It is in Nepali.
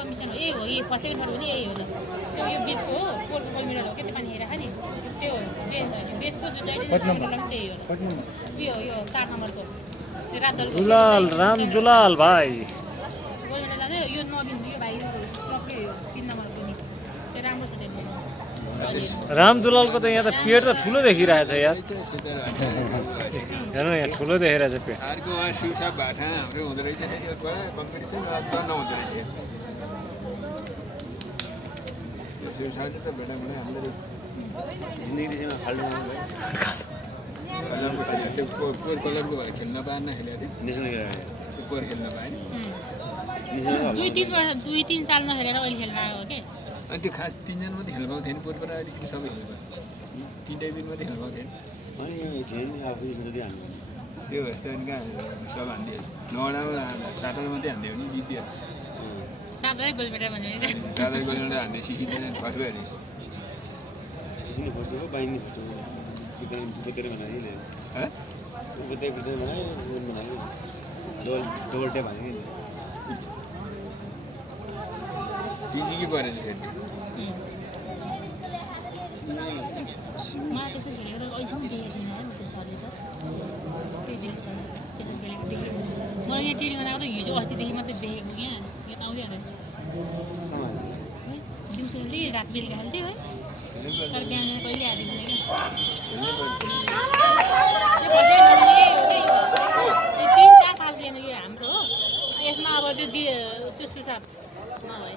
कमिसन यही हो यही फसेको ठाउँ पनि यही हो त यो बिचको हो पोलको कलमिडल हो क्या त्यो पानी हेरेको नि त्यो बेसको जो जहिले त्यही हो यो यो 4 नम्बरको त्यो रातदल दुलाल राम दुलाल भाइ गोलमेडल यो नबिन यो भाइ क्लबकै हो 3 नम्बरको नि त्यो राम्रो छ त्यो राम दुलालको त यहाँ त पेट त ठुलो देखिरहेछ यार हेर्नु यहाँ ठुलो देखिरहेछ पेट अर्को उहाँ शिवसाब भाटा हाम्रो हुँदो रहेछ त्यो कम्पिटिसन टर्न हुँदो रहेछ शिवसाब त भेटा हाल्दो रहेछ जिन्दगीमा खाल्डो त्यो कोर कलरको भएर खेल्न पाएन खेलेको थियो कोर खेल्न पाएन 2-3 साल नखेलेर अहिले खेल्न आयो हो के अनि त्यो खास 3 जना मात्रै खेल्न पाउँथेन पोरबाट अलिकति सबै खेल्न पायो 3 टाइम मात्रै खेल्न पाउँथेन त्यो यस्तो अनि कहाँ सब हान्दियो 9वटामा 7वटा मात्रै हान्दियो भने जित्दियो सातै गोलमेडल भन्यो नि दादर गोलमेडल हान्दियो सिसिले फर्स्ट भयो पिजिकै परेछ फेरि मलाई त्यसो खेलेको त अहिलेसम्म देखेको थिएन है त्यो सरले त त्यही दिनु छ त्यसो खेलेको देखेको मैले यहाँ ट्रेनिङ गराएको त हिजो अस्तिदेखि मात्रै देखेको यहाँ आउँदै हाल्यो दिउँसो खेल्थेँ रात बेलुका खेल्थेँ है तर बिहान कहिले हालिदिँदैन क्या त्यो फसेको ठाउँ यही हो कि यो 3-4 खास लिएन कि हाम्रो हो यसमा अब त्यो सुसाब नभए